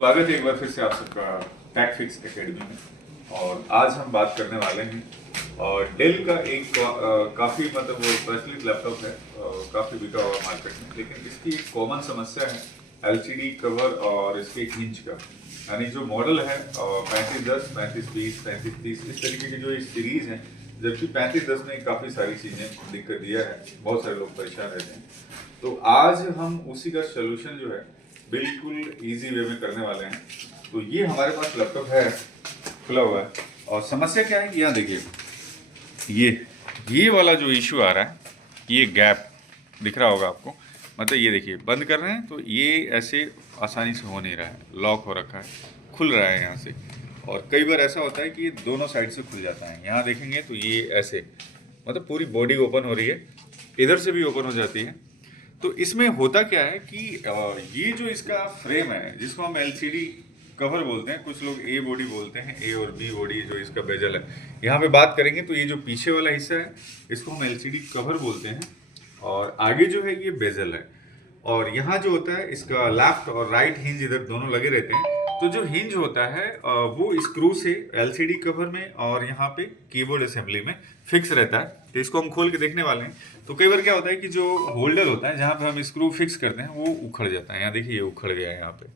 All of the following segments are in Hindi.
स्वागत है एक बार फिर से आप सबका टैक फिक्स एकेडमी में। और आज हम बात करने वाले हैं और डेल का एक काफ़ी मतलब वो प्रचलित लैपटॉप है, काफ़ी बिका हुआ मार्केट में, लेकिन इसकी एक कॉमन समस्या है एलसीडी कवर और इसके एक हिंज का। यानी जो मॉडल है 3510, 3520, 3530 इस तरीके की जो ये सीरीज़ है, जबकि 3510 में काफ़ी सारी चीज़ें दिक्कत दिया है, बहुत सारे लोग परेशान रहते हैं। तो आज हम उसी का सोल्यूशन जो है बिल्कुल इजी वे में करने वाले हैं। तो ये हमारे पास लैपटॉप है, खुला हुआ है, और समस्या क्या है कि यहाँ देखिए ये वाला जो इशू आ रहा है, ये गैप दिख रहा होगा आपको। मतलब ये देखिए बंद कर रहे हैं तो ये ऐसे आसानी से हो नहीं रहा है, लॉक हो रखा है, खुल रहा है यहाँ से। और कई बार ऐसा होता है कि ये दोनों साइड से खुल जाता है। यहाँ देखेंगे तो ये ऐसे मतलब पूरी बॉडी ओपन हो रही है, इधर से भी ओपन हो जाती है। तो इसमें होता क्या है कि ये जो इसका फ्रेम है, जिसको हम एलसीडी कवर बोलते हैं, कुछ लोग ए बॉडी बोलते हैं, ए और बी बॉडी जो इसका बेजल है, यहाँ पे बात करेंगे तो ये जो पीछे वाला हिस्सा है इसको हम एलसीडी कवर बोलते हैं, और आगे जो है ये बेजल है। और यहाँ जो होता है इसका लेफ्ट और राइट हिंज इधर दोनों लगे रहते हैं। तो जो हिंज होता है वो स्क्रू से एलसीडी कवर में और यहाँ पे कीबोर्ड असेंबली में फिक्स रहता है। तो इसको हम खोल के देखने वाले हैं। तो कई बार क्या होता है कि जो होल्डर होता है जहाँ पे हम स्क्रू फिक्स करते हैं वो उखड़ जाता है। यहाँ देखिए ये उखड़ गया है। यहाँ पे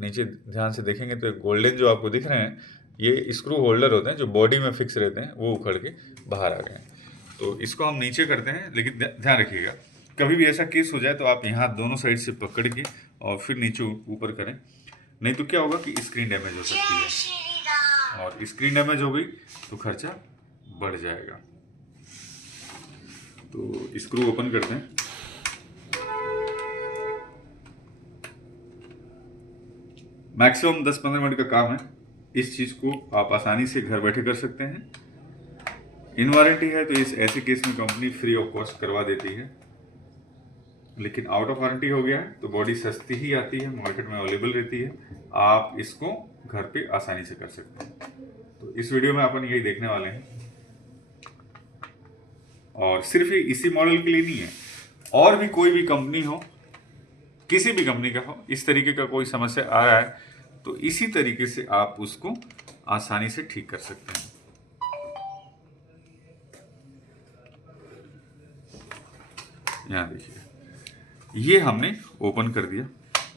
नीचे ध्यान से देखेंगे तो गोल्डन जो आपको दिख रहे हैं ये स्क्रू होल्डर होते हैं जो बॉडी में फिक्स रहते हैं, वो उखड़ के बाहर आ गए हैं। तो इसको हम नीचे करते हैं, लेकिन ध्यान रखिएगा कभी भी ऐसा केस हो जाए तो आप यहाँ दोनों साइड से पकड़ के और फिर नीचे ऊपर करें, नहीं तो क्या होगा कि स्क्रीन डैमेज हो सकती है, और स्क्रीन डैमेज हो गई तो खर्चा बढ़ जाएगा। तो स्क्रू ओपन करते हैं। मैक्सिमम 10-15 मिनट का काम है। इस चीज़ को आप आसानी से घर बैठे कर सकते हैं। इन वारंटी है तो इस ऐसे केस में कंपनी फ्री ऑफ कॉस्ट करवा देती है, लेकिन आउट ऑफ वारंटी हो गया है तो बॉडी सस्ती ही आती है, मार्केट में अवेलेबल रहती है, आप इसको घर पे आसानी से कर सकते हैं। तो इस वीडियो में अपन यही देखने वाले हैं, और सिर्फ ये इसी मॉडल के लिए नहीं है, और भी कोई भी कंपनी हो, किसी भी कंपनी का हो, इस तरीके का कोई समस्या आ रहा है तो इसी तरीके से आप उसको आसानी से ठीक कर सकते हैं। यहाँ देखिए ये हमने ओपन कर दिया,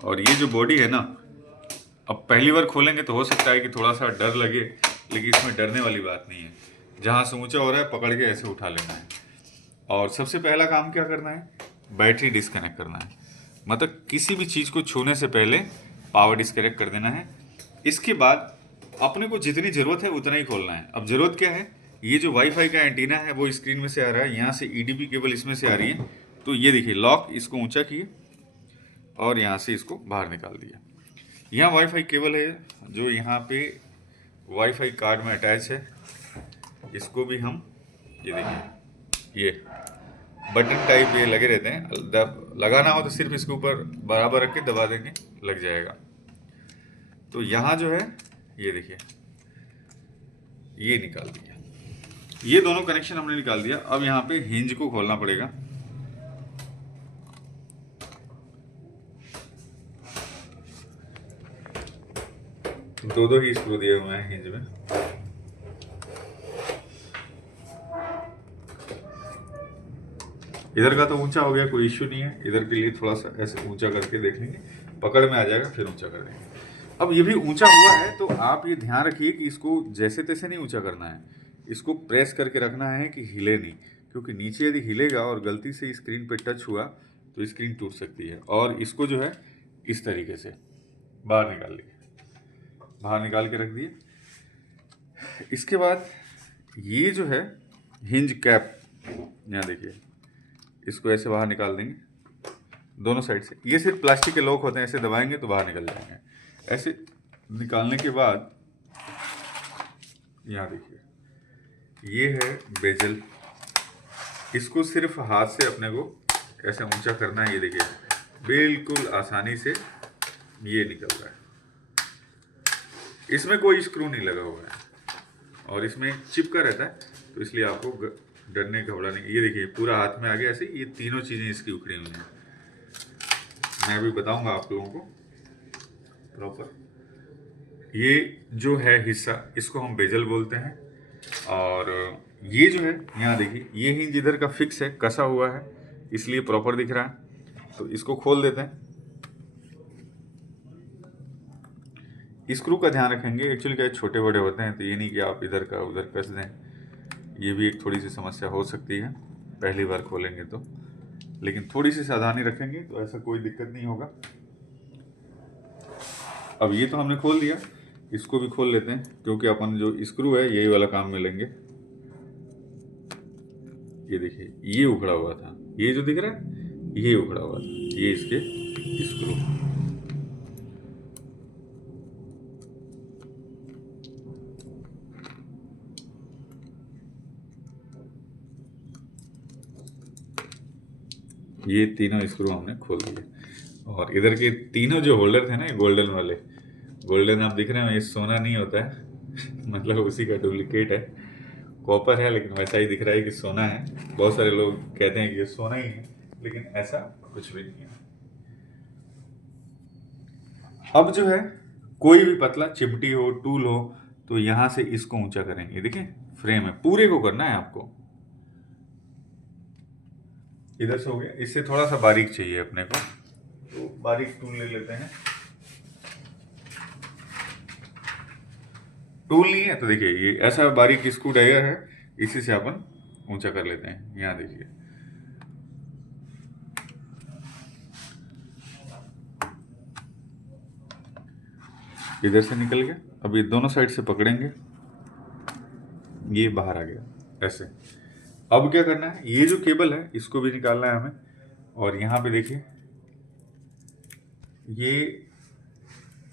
और ये जो बॉडी है ना, अब पहली बार खोलेंगे तो हो सकता है कि थोड़ा सा डर लगे, लेकिन इसमें डरने वाली बात नहीं है। जहाँ से ऊंचा हो रहा है पकड़ के ऐसे उठा लेना है, और सबसे पहला काम क्या करना है, बैटरी डिस्कनेक्ट करना है। मतलब किसी भी चीज़ को छूने से पहले पावर डिस्कनेक्ट कर देना है। इसके बाद अपने को जितनी ज़रूरत है उतना ही खोलना है। अब ज़रूरत क्या है, ये जो वाईफाई का एंटीना है वो स्क्रीन में से आ रहा है, यहाँ से ईडीपी केबल इसमें से आ रही है। तो ये देखिए लॉक, इसको ऊंचा किए और यहाँ से इसको बाहर निकाल दिया। यहाँ वाईफाई केबल है जो यहाँ पे वाईफाई कार्ड में अटैच है, इसको भी हम ये देखिए ये बटन टाइप ये लगे रहते हैं, लगाना हो तो सिर्फ इसके ऊपर बराबर रख के दबा देंगे, लग जाएगा। तो यहाँ जो है ये देखिए ये निकाल दिया, ये दोनों कनेक्शन हमने निकाल दिया। अब यहाँ पे हिंज को खोलना पड़ेगा। दो ही स्क्रू दिए हुए हैं हिंज में। इधर का तो ऊंचा हो गया, कोई इश्यू नहीं है। इधर के लिए थोड़ा सा ऐसे ऊंचा करके देख लेंगे, पकड़ में आ जाएगा, फिर ऊंचा कर देंगे। अब ये भी ऊंचा हुआ है तो आप ये ध्यान रखिए कि इसको जैसे तैसे नहीं ऊंचा करना है, इसको प्रेस करके रखना है कि हिले नहीं, क्योंकि नीचे यदि हिलेगा और गलती से स्क्रीन पे टच हुआ तो स्क्रीन टूट सकती है। और इसको जो है इस तरीके से बाहर निकाल लिए, बाहर निकाल के रख दिए। इसके बाद ये जो है हिंज कैप, यहाँ देखिए इसको ऐसे बाहर निकाल देंगे दोनों साइड से। ये सिर्फ प्लास्टिक के लॉक होते हैं, ऐसे दबाएंगे तो बाहर निकल जाएंगे। ऐसे निकालने के बाद यहाँ देखिए ये है बेजल, इसको सिर्फ हाथ से अपने को ऐसे ऊंचा करना है। ये देखिए बिल्कुल आसानी से ये निकल रहा है, इसमें कोई स्क्रू नहीं लगा हुआ है और इसमें चिपका रहता है, तो इसलिए आपको डरने घबराने, ये देखिए पूरा हाथ में आ गया ऐसे। ये तीनों चीज़ें इसकी उखड़ी हुई हैं, मैं अभी बताऊंगा आप लोगों को। प्रॉपर। ये जो है हिस्सा, इसको हम बेजल बोलते हैं। और ये जो है, यहाँ देखिए, ये हिंज इधर का फिक्स है, कसा हुआ है, इसलिए प्रॉपर दिख रहा है। तो इसको खोल देते हैं। स्क्रू का ध्यान रखेंगे, एक्चुअली क्या छोटे बड़े होते हैं, तो ये नहीं कि आप इधर का उधर कस दें। ये भी एक थोड़ी सी समस्या हो सकती है पहली बार खोलेंगे तो, लेकिन थोड़ी सी सावधानी रखेंगे तो ऐसा कोई दिक्कत नहीं होगा। अब ये तो हमने खोल दिया, इसको भी खोल लेते हैं, क्योंकि अपन जो स्क्रू है यही वाला काम में लेंगे। ये देखिए, ये उखड़ा हुआ था, ये जो दिख रहा है ये उखड़ा हुआ था, ये इसके स्क्रू। ये तीनों स्क्रू हमने खोल दिए। और इधर के तीनों जो होल्डर थे ना, ये गोल्डन वाले, गोल्डन आप दिख रहे हैं, ये सोना नहीं होता है मतलब उसी का डुप्लीकेट है, कॉपर है लेकिन वैसा ही दिख रहा है कि सोना है। बहुत सारे लोग कहते हैं कि ये सोना ही है, लेकिन ऐसा कुछ भी नहीं है। अब जो है, कोई भी पतला चिमटी हो, टूल हो, तो यहां से इसको ऊंचा करेंगे। देखिए फ्रेम है, पूरे को करना है आपको। इधर से हो गया, इससे थोड़ा सा बारीक चाहिए अपने को, तो बारीक टूल ले लेते हैं। टूल नहीं है तो देखिए, ये ऐसा बारीक स्क्रू ड्राइवर है, इसी से अपन ऊंचा कर लेते हैं। यहाँ देखिए, इधर से निकल गया। अब ये दोनों साइड से पकड़ेंगे, ये बाहर आ गया ऐसे। अब क्या करना है, ये जो केबल है इसको भी निकालना है हमें। और यहाँ पे देखिए, ये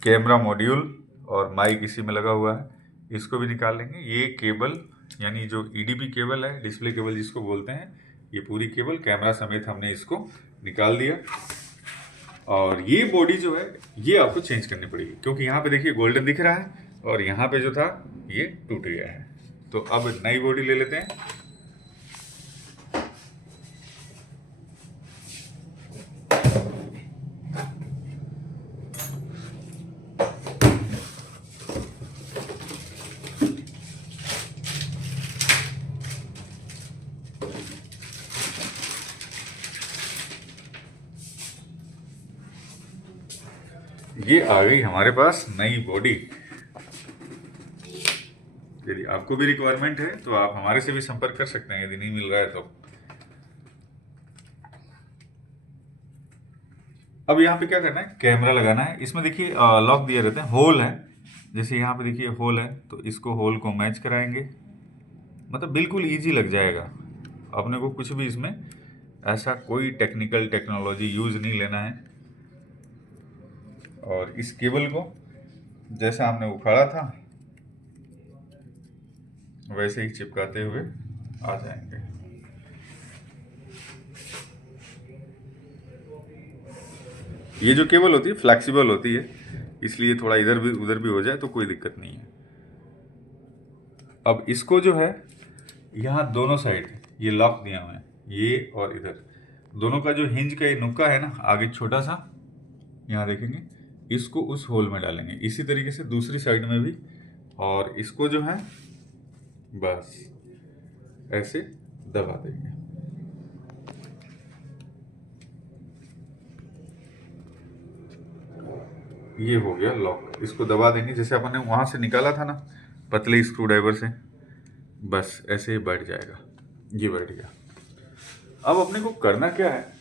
कैमरा मॉड्यूल और माइक इसी में लगा हुआ है, इसको भी निकाल लेंगे। ये केबल, यानी जो ईडीपी केबल है, डिस्प्ले केबल जिसको बोलते हैं, ये पूरी केबल कैमरा समेत हमने इसको निकाल दिया। और ये बॉडी जो है ये आपको चेंज करनी पड़ेगी, क्योंकि यहाँ पे देखिए गोल्डन दिख रहा है और यहाँ पे जो था ये टूट गया है। तो अब नई बॉडी ले लेते हैं। ये आ गई हमारे पास नई बॉडी। यदि आपको भी रिक्वायरमेंट है तो आप हमारे से भी संपर्क कर सकते हैं, यदि नहीं मिल रहा है तो। अब यहाँ पे क्या करना है, कैमरा लगाना है। इसमें देखिए लॉक दिए रहते हैं, होल है, जैसे यहाँ पे देखिए होल है, तो इसको होल को मैच कराएंगे। मतलब बिल्कुल इजी लग जाएगा अपने को, कुछ भी इसमें ऐसा कोई टेक्निकल टेक्नोलॉजी यूज नहीं लेना है। और इस केबल को जैसा हमने उखाड़ा था वैसे ही चिपकाते हुए आ जाएंगे। ये जो केबल होती है फ्लेक्सिबल होती है, इसलिए थोड़ा इधर भी उधर भी हो जाए तो कोई दिक्कत नहीं है। अब इसको जो है, यहाँ दोनों साइड ये लॉक दिया हुआ है, ये और इधर दोनों का जो हिंज का ये नुक्का है ना, आगे छोटा सा, यहाँ देखेंगे, इसको उस होल में डालेंगे। इसी तरीके से दूसरी साइड में भी, और इसको जो है बस ऐसे दबा देंगे। ये हो गया लॉक। इसको दबा देंगे, जैसे अपन ने वहां से निकाला था ना पतले स्क्रू ड्राइवर से, बस ऐसे ही बैठ जाएगा। ये बैठ गया। अब अपने को करना क्या है,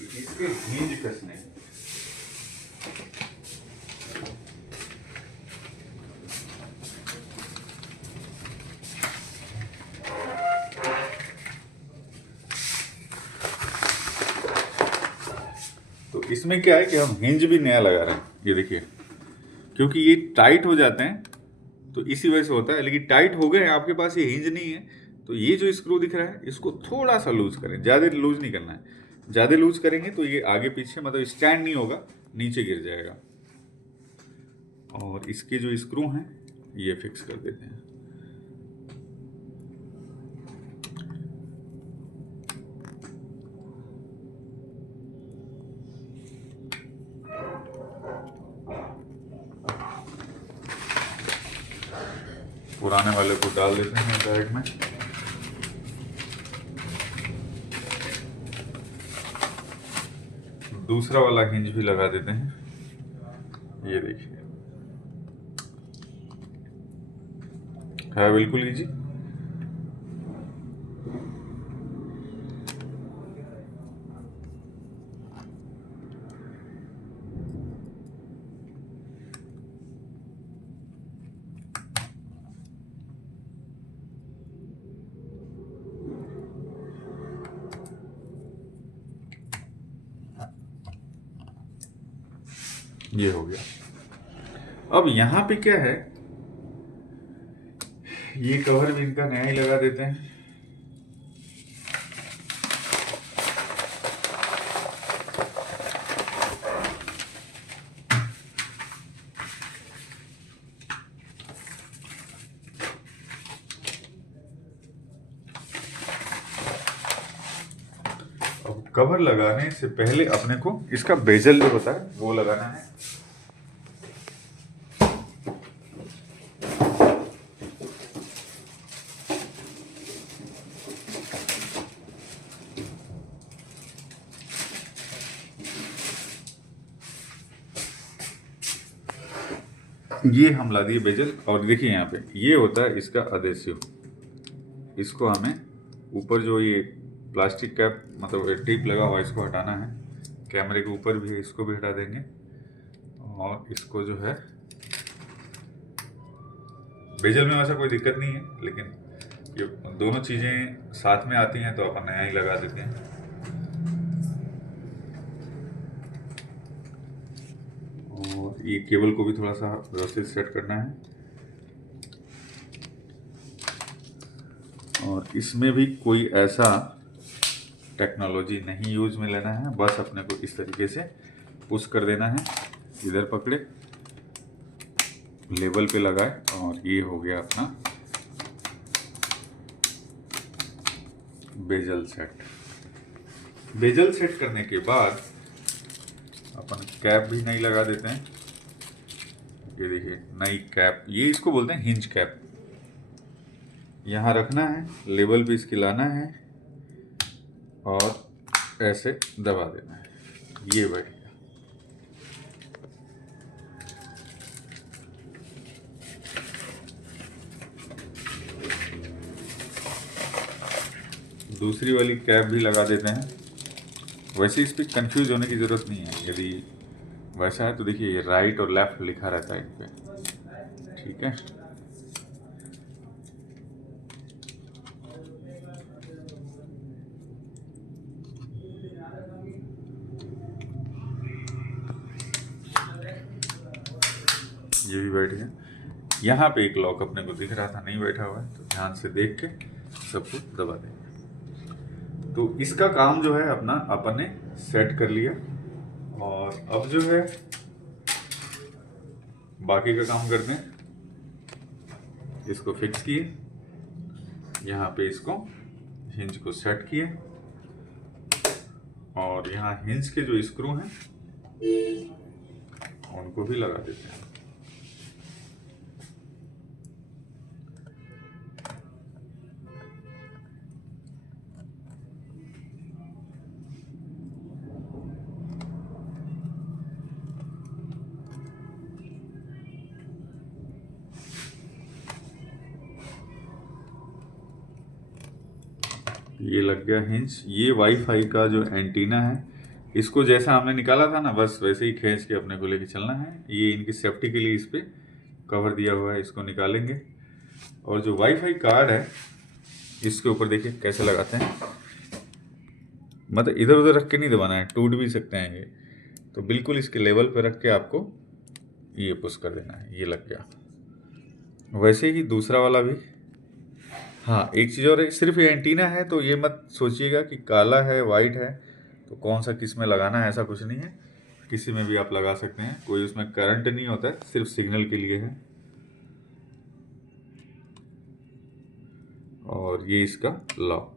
इसके हिंज कसने। तो इसमें क्या है कि हम हिंज भी नया लगा रहे हैं, ये देखिए, क्योंकि ये टाइट हो जाते हैं तो इसी वजह से होता है। लेकिन टाइट हो गए, आपके पास ये हिंज नहीं है, तो ये जो स्क्रू दिख रहा है इसको थोड़ा सा लूज करें, ज़्यादा लूज नहीं करना है। ज़्यादा लूज करेंगे तो ये आगे पीछे मतलब स्टैंड नहीं होगा, नीचे गिर जाएगा। और इसके जो स्क्रू हैं ये फिक्स कर देते हैं। पुराने वाले को डाल देते हैं बैग में। दूसरा वाला हिंज भी लगा देते हैं। ये देखिए है बिल्कुल इजी। ये हो गया। अब यहाँ पे क्या है, ये कवर भी इनका नया ही लगा देते हैं। अब कवर लगाने से पहले अपने को इसका बेजल जो होता है वो लगाना है। ये हम ला दिए बेजल, और देखिए यहाँ पे ये होता है इसका अधेसिव। इसको हमें ऊपर जो ये प्लास्टिक कैप मतलब टेप लगा हुआ इसको हटाना है। कैमरे के ऊपर भी है, इसको भी हटा देंगे। और इसको जो है बेजल में वैसा कोई दिक्कत नहीं है, लेकिन ये दोनों चीज़ें साथ में आती हैं तो अपन नया ही लगा देते हैं। और ये केबल को भी थोड़ा सा व्यवस्थित सेट करना है। और इसमें भी कोई ऐसा टेक्नोलॉजी नहीं यूज में लेना है, बस अपने को इस तरीके से पुश कर देना है। इधर पकड़े, लेवल पे लगाए, और ये हो गया अपना बेजल सेट। बेजल सेट करने के बाद अपन कैप भी नई लगा देते हैं। ये देखिए नई कैप, ये इसको बोलते हैं हिंज कैप। यहाँ रखना है, लेवल पे इसकी लाना है और ऐसे दबा देना है, ये बैठ गया। दूसरी वाली कैप भी लगा देते हैं। वैसे इस पर कंफ्यूज होने की ज़रूरत नहीं है। यदि वैसा है तो देखिए ये राइट और लेफ्ट लिखा रहता है इन पे, ठीक है। ये भी बैठ गया। यहाँ पे एक लॉक अपने को दिख रहा था नहीं बैठा हुआ है, तो ध्यान से देख के सब कुछ दबा देंगे। तो इसका काम जो है अपना अपन ने सेट कर लिया। और अब जो है बाकी का काम करते हैं। इसको फिक्स किए, यहाँ पे इसको हिंज को सेट किए, और यहाँ हिंज के जो स्क्रू हैं उनको भी लगा देते हैं। ये लग गया हिंज। ये वाईफाई का जो एंटीना है, इसको जैसा हमने निकाला था ना, बस वैसे ही खींच के अपने को लेके चलना है। ये इनकी सेफ्टी के लिए इस पे कवर दिया हुआ है, इसको निकालेंगे। और जो वाईफाई कार्ड है इसके ऊपर देखिए कैसे लगाते हैं, मतलब इधर उधर रख के नहीं दबाना है, टूट भी सकते हैं ये। तो बिल्कुल इसके लेवल पे रख के आपको ये पुश कर देना है। ये लग गया। वैसे ही दूसरा वाला भी। हाँ, एक चीज़ और है, सिर्फ ये एंटीना है तो ये मत सोचिएगा कि काला है वाइट है तो कौन सा किस में लगाना है, ऐसा कुछ नहीं है। किसी में भी आप लगा सकते हैं, कोई उसमें करंट नहीं होता है, सिर्फ सिग्नल के लिए है। और ये इसका लॉक।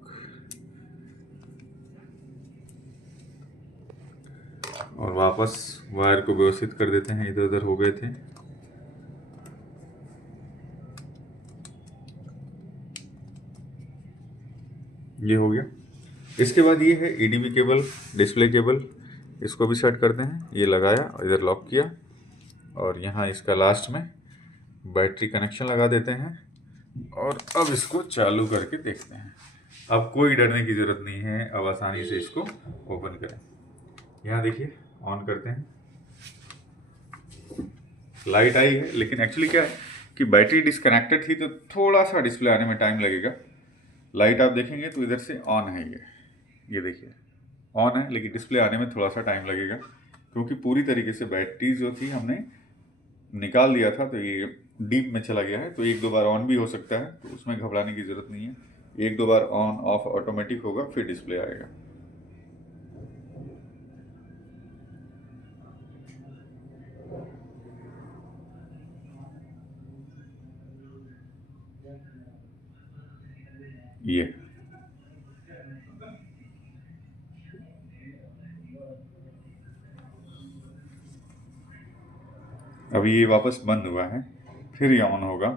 और वापस वायर को व्यवस्थित कर देते हैं, इधर उधर हो गए थे। ये हो गया। इसके बाद ये है EDB केबल, डिस्प्ले केबल, इसको भी सेट करते हैं। ये लगाया और इधर लॉक किया, और यहाँ इसका लास्ट में बैटरी कनेक्शन लगा देते हैं, और अब इसको चालू करके देखते हैं। अब कोई डरने की ज़रूरत नहीं है, अब आसानी से इसको ओपन करें। यहाँ देखिए, ऑन करते हैं, लाइट आई है, लेकिन एक्चुअली क्या है कि बैटरी डिस्कनेक्टेड थी तो थोड़ा सा डिस्प्ले आने में टाइम लगेगा। लाइट आप देखेंगे तो इधर से ऑन है, ये देखिए ऑन है, लेकिन डिस्प्ले आने में थोड़ा सा टाइम लगेगा, क्योंकि पूरी तरीके से बैटरी जो थी हमने निकाल दिया था, तो ये डीप में चला गया है। तो एक दो बार ऑन भी हो सकता है, तो उसमें घबराने की ज़रूरत नहीं है। एक दो बार ऑन ऑफ ऑटोमेटिक होगा, फिर डिस्प्ले आएगा। ये अभी ये वापस बंद हुआ है, फिर ये ऑन होगा।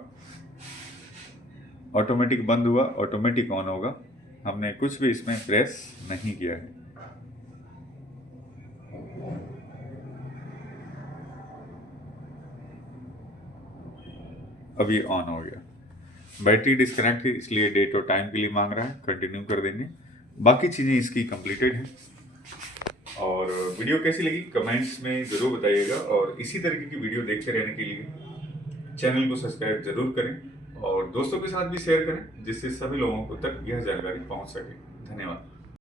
ऑटोमेटिक बंद हुआ, ऑटोमेटिक ऑन होगा। हमने कुछ भी इसमें प्रेस नहीं किया है। अब ये ऑन हो गया। बैटरी डिस्कनेक्ट है, इसलिए डेट और टाइम के लिए मांग रहा है, कंटिन्यू कर देंगे। बाकी चीज़ें इसकी कंप्लीटेड हैं। और वीडियो कैसी लगी कमेंट्स में ज़रूर बताइएगा, और इसी तरीके की वीडियो देखते रहने के लिए चैनल को सब्सक्राइब जरूर करें, और दोस्तों के साथ भी शेयर करें, जिससे सभी लोगों को तक यह जानकारी पहुंच सके। धन्यवाद।